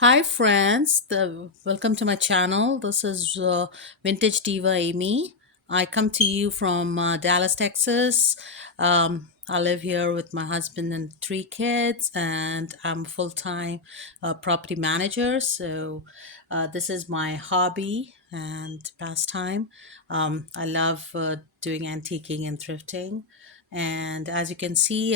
Hi, friends. Welcome to my channel. This is Vintage Diva Amy. I come to you from Dallas, Texas. I live here with my husband and three kids, and I'm a full time property manager. So, this is my hobby and pastime. I love doing antiquing and thrifting. And as you can see,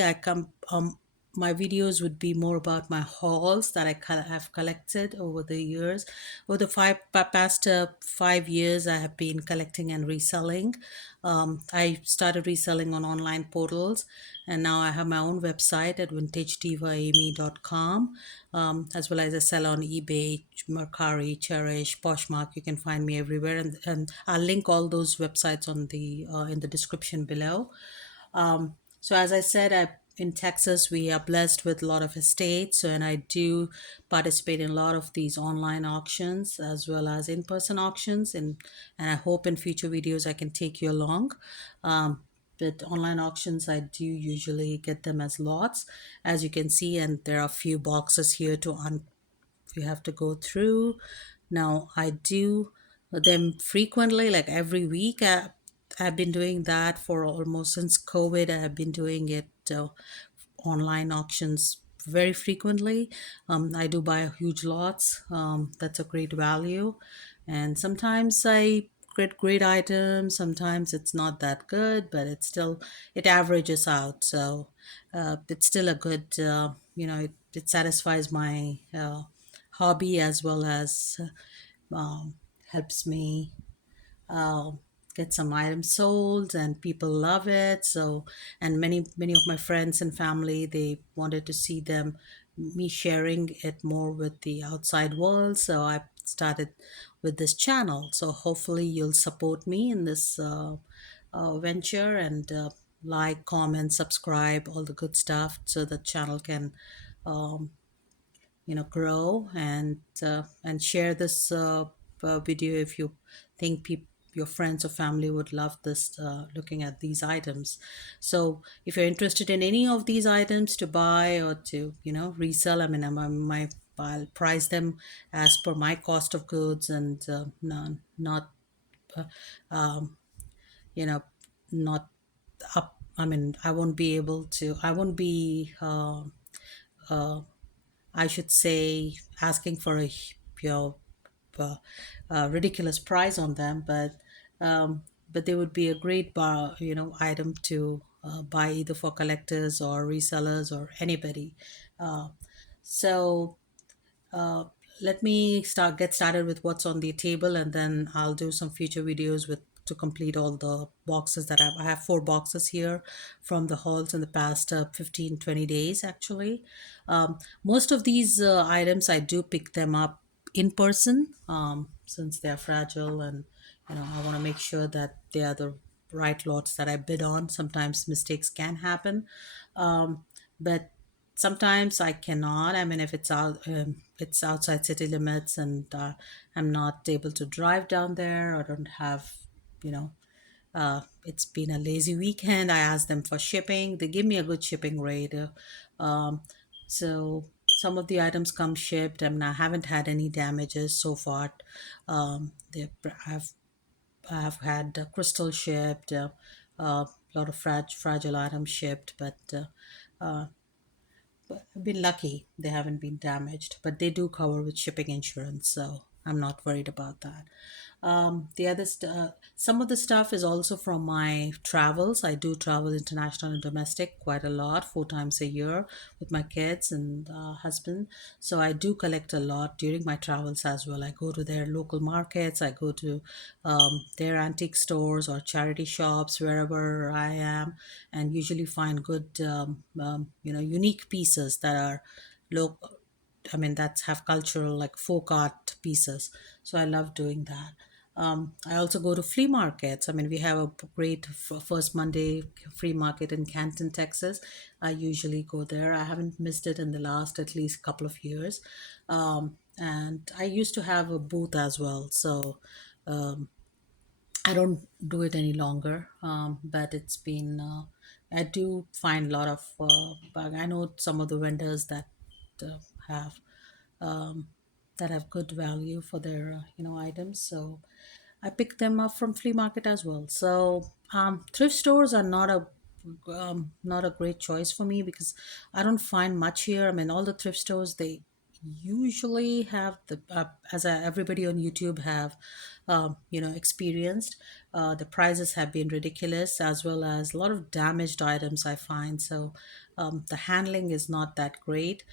my videos would be more about my hauls that have collected over the years. Over the past 5 years, I have been collecting and reselling. I started reselling on online portals, and now I have my own website at vintagedivaamy.com, as well as I sell on eBay, Mercari, Chairish, Poshmark. You can find me everywhere, and I'll link all those websites on the in the description below. So as I said, in Texas, we are blessed with a lot of estates, so, and I do participate in a lot of these online auctions as well as in-person auctions, and I hope in future videos I can take you along. But online auctions, I do usually get them as lots, as you can see, and there are a few boxes here to you have to go through. Now, I do them frequently, like every week. I've been doing that for almost since COVID. I have been doing it online auctions very frequently. I do buy huge lots. That's a great value. And sometimes I get great items. Sometimes it's not that good, but it averages out. So it's still a good, it satisfies my hobby as well as helps me uh, get some items sold, and people love it. So, and many of my friends and family, they wanted to see me sharing it more with the outside world. So I started with this channel. So hopefully you'll support me in this venture, and like, comment, subscribe, all the good stuff, so the channel can grow, and share this video if you think your friends or family would love this, looking at these items. So if you're interested in any of these items to buy or to resell, I mean, I'll price them as per my cost of goods, and not you know not up. I mean, I won't be I should say, asking for a uh, ridiculous price on them, but they would be a great item to buy, either for collectors or resellers or anybody. Uh, so uh, let me get started with what's on the table, and then I'll do some future videos with to complete all the boxes that I have 4 boxes here from the hauls in the past 15 20 days, actually. Most of these items, I do pick them up in person, since they're fragile, and I want to make sure that they are the right lots that I bid on. Sometimes mistakes can happen, but sometimes I cannot. I mean, if it's outside city limits, and I'm not able to drive down there, or don't have, you know, it's been a lazy weekend. I ask them for shipping. They give me a good shipping rate. Um, so some of the items come shipped, and I haven't had any damages so far. They have I've had crystal shipped, a lot of fragile items shipped, but I've been lucky. They haven't been damaged, but they do cover with shipping insurance, so I'm not worried about that. Some of the stuff is also from my travels. I do travel international and domestic quite a lot, 4 times a year with my kids and husband. So I do collect a lot during my travels as well. I go to their local markets. I go to their antique stores or charity shops wherever I am, and usually find good, unique pieces that are local. I mean, that have cultural, like folk art pieces. So I love doing that. I also go to flea markets. I mean, we have a great First Monday free market in Canton, Texas. I usually go there. I haven't missed it in the last at least couple of years. And I used to have a booth as well. So I don't do it any longer, but it's been. I do find a lot of. I know some of the vendors that have. that have good value for their items. So I pick them up from flea market as well. So thrift stores are not a great choice for me because I don't find much here. I mean, all the thrift stores, they usually have everybody on YouTube have experienced, the prices have been ridiculous, as well as a lot of damaged items I find. So the handling is not that great.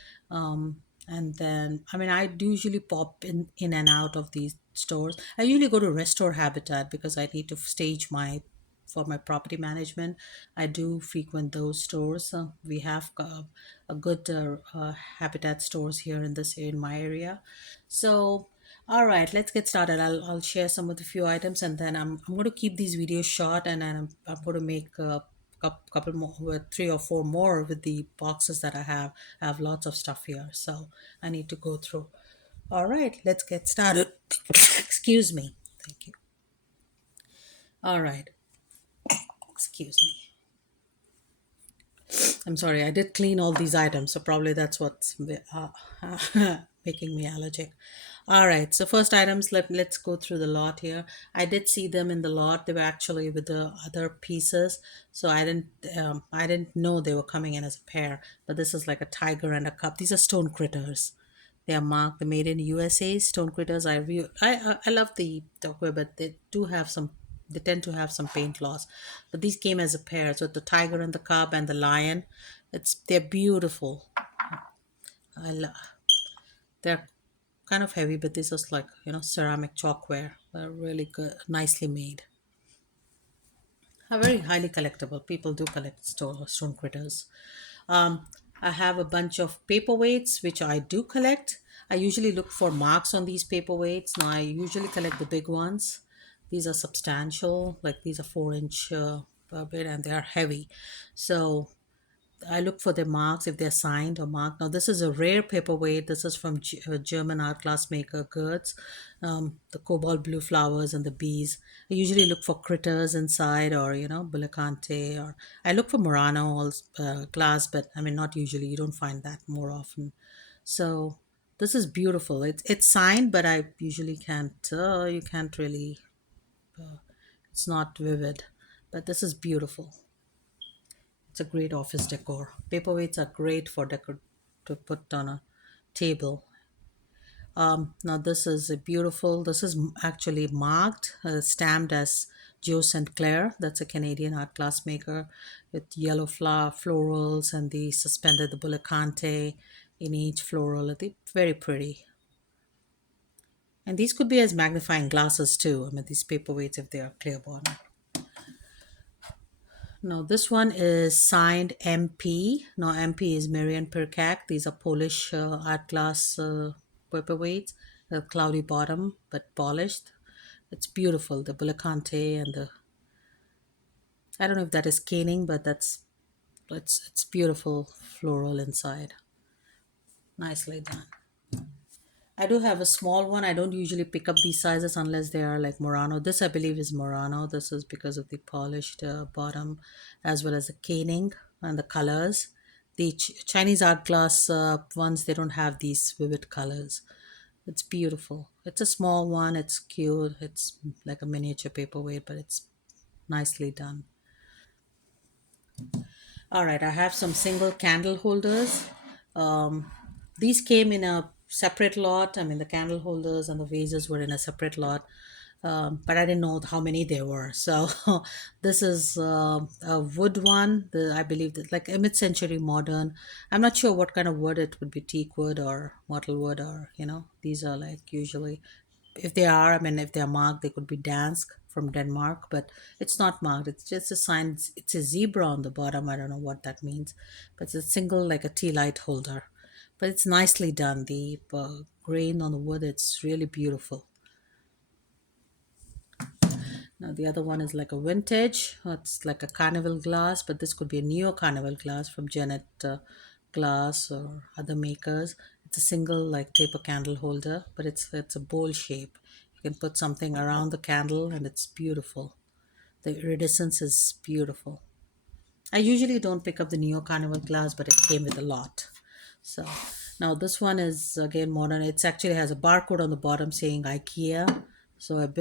And then, I mean, I do usually pop in and out of these stores. I usually go to Restore Habitat because I need to stage my for my property management. I do frequent those stores. We have a good habitat stores here in my area. So, all right, let's get started. I'll share some of the few items, and then I'm going to keep these videos short, and then I'm going to make couple more, with three or four more with the boxes that I have. I have lots of stuff here, so I need to go through. All right, let's get started. Excuse me. Thank you. All right, excuse me. I'm sorry, I did clean all these items, so probably that's what's making me allergic. All right, so first items, let's go through the lot here. I did see them in the lot. They were actually with the other pieces, so I didn't know they were coming in as a pair. But this is like a tiger and a cup. These are stone critters. They are marked the made in USA stone critters. I love the Decor, but they tend to have some paint loss. But these came as a pair. So the tiger and the cub and the lion, they're beautiful. I lo- they're kind of heavy, but this is like ceramic chalkware. They're really good, nicely made. Are very highly collectible. People do collect stone critters. Um, I have a bunch of paperweights, which I do collect. I usually look for marks on these paperweights. Now, I usually collect the big ones. These are substantial, like these are 4 inch per bit, and they are heavy. So I look for the marks if they're signed or marked. Now, this is a rare paperweight. This is from German art glass maker Goetz. The cobalt blue flowers and the bees. I usually look for critters inside, or Bulicante, or I look for Murano glass, but I mean, not usually. You don't find that more often. So this is beautiful. It's signed, but I usually can't. You can't really. It's not vivid, but this is beautiful. It's a great office decor. Paperweights are great for decor to put on a table. Now this is a beautiful. This is actually marked, stamped as Joe St. Clair. That's a Canadian art glass maker with yellow flower florals, and the suspended the Bulicante in each floral. They're very pretty. And these could be as magnifying glasses too. I mean, these paperweights, if they are clear bottom. No, this one is signed MP. No, MP is Marian Perkak. These are Polish art glass paperweights. A cloudy bottom, but polished. It's beautiful. The Bulicante and the I don't know if that is caning, but it's beautiful floral inside. Nicely done. I do have a small one. I don't usually pick up these sizes unless they are like Murano. This I believe is Murano. This is because of the polished bottom as well as the caning and the colors. The Chinese art glass ones, they don't have these vivid colors. It's beautiful. It's a small one. It's cute. It's like a miniature paperweight, but it's nicely done. All right, I have some single candle holders. Um, these came in a separate lot. I mean, the candle holders and the vases were in a separate lot, but I didn't know how many there were. So this is a wood one. I believe that like a mid-century modern. I'm not sure what kind of wood it would be, teak wood or myrtle wood, or these are like usually if they are, I mean, if they're marked, they could be Dansk from Denmark, but it's not marked. It's just a sign. It's a zebra on the bottom. I don't know what that means, but it's a single, like a tea light holder. But it's nicely done. The grain on the wood, it's really beautiful. Now the other one is like a vintage. It's like a carnival glass, but this could be a neo carnival glass from Janet Glass or other makers. It's a single like taper candle holder, but it's a bowl shape. You can put something around the candle, and it's beautiful. The iridescence is beautiful. I usually don't pick up the neo carnival glass, but it came with a lot. So Now this one is again modern. It's actually has a barcode on the bottom saying IKEA. So I believe